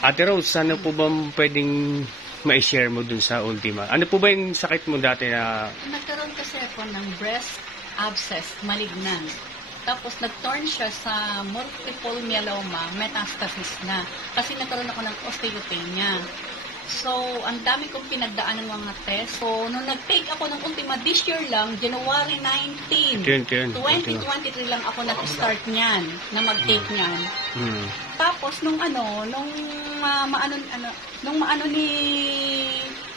Ate Rose, ano po ba pwedeng ma-share mo dun sa Ultima? Ano po ba yung sakit mo dati na... Nagkaroon kasi ako ng breast abscess, malignant. Tapos nag-turn siya sa multiple myeloma, metastasis na. Kasi nagkaroon ako ng osteopenia. So, ang dami kong pinagdaan ng mga test. So, nung nag-take ako ng Ultima this year lang, January 19, 2023 lang ako nag-start niyan, na mag-take niyan. Tapos, nung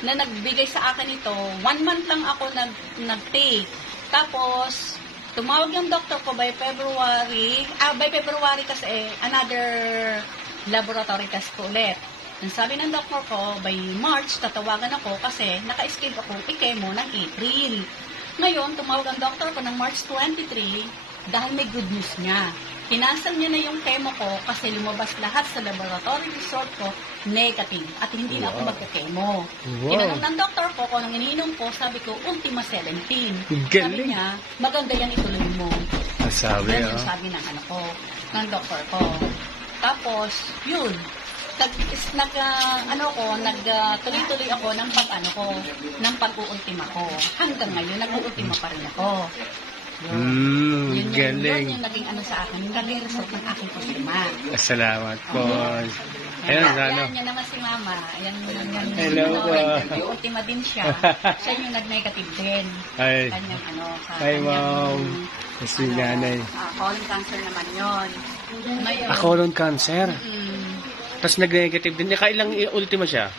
nagbigay sa akin ito, 1 month lang ako nag-take. Tapos, tumawag yung doctor ko by February kasi another laboratory test ko ulit. Ang sabi ng doktor ko, by March, tatawagan ako kasi naka-schedule ako i-chemo ng April. Ngayon, tumawag ang doktor ko ng March 23 dahil may good news niya. Kinansel niya na yung chemo ko kasi lumabas lahat sa laboratory result ko negative at hindi na ako magka-chemo. Tinanong ng doktor ko kung anong iniinom ko, sabi ko, Ultima 17. Sabi niya, maganda yan ituloy mo. Sabi, yan yung sabi ng doktor ko. Tapos, yun. Tuloy-tuloy ako ng pag-uultima ko. Hanggang ngayon, nag-uultima pa rin ako. Yun yung naging sa akin, yung naging result ng aking ultima. Salamat po. Yan naman si Mama. Hello po. Ultima din siya. Siya yung nag-negative din. Hi, Ma'am. Si nanay. Colon cancer naman yun. Colon cancer? Tapos nag-negative din. Kailang ultima siya?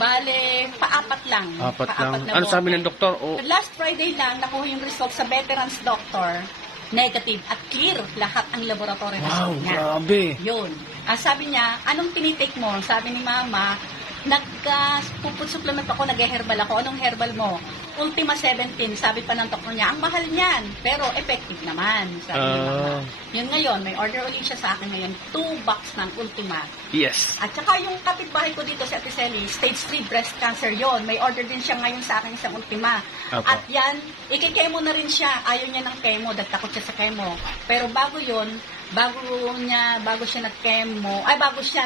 Bale, paapat lang. Apat lang. Ano sabi ng doktor? Last Friday lang, nakuha yung result sa veterans doctor. Negative at clear lahat ang laboratory result niya. Wow, grabe. Yun. Sabi niya, anong tinitake mo? Sabi ni Mama, supplement ako, nag-herbal ako. Anong herbal mo? Ultima 17. Sabi pa ng doktor niya, ang mahal niyan. Pero effective naman. Sabi ni Mama. Yun ngayon, may order ulit siya sa akin ngayon. 2 box ng Ultima. Yes. At saka yung kapitbahay ko dito sa Aticelli, stage 3 breast cancer yon. May order din siya ngayon sa akin isang Ultima. Apo. At yan, ikikemo na rin siya. Ayaw niya ng chemo, nagtakot siya sa chemo. Pero bago siya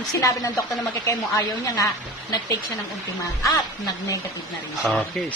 sinabi ng doktor na magka-chemo, ayaw niya nga, nag-take siya ng Ultima at nag-negative na rin siya. Okay.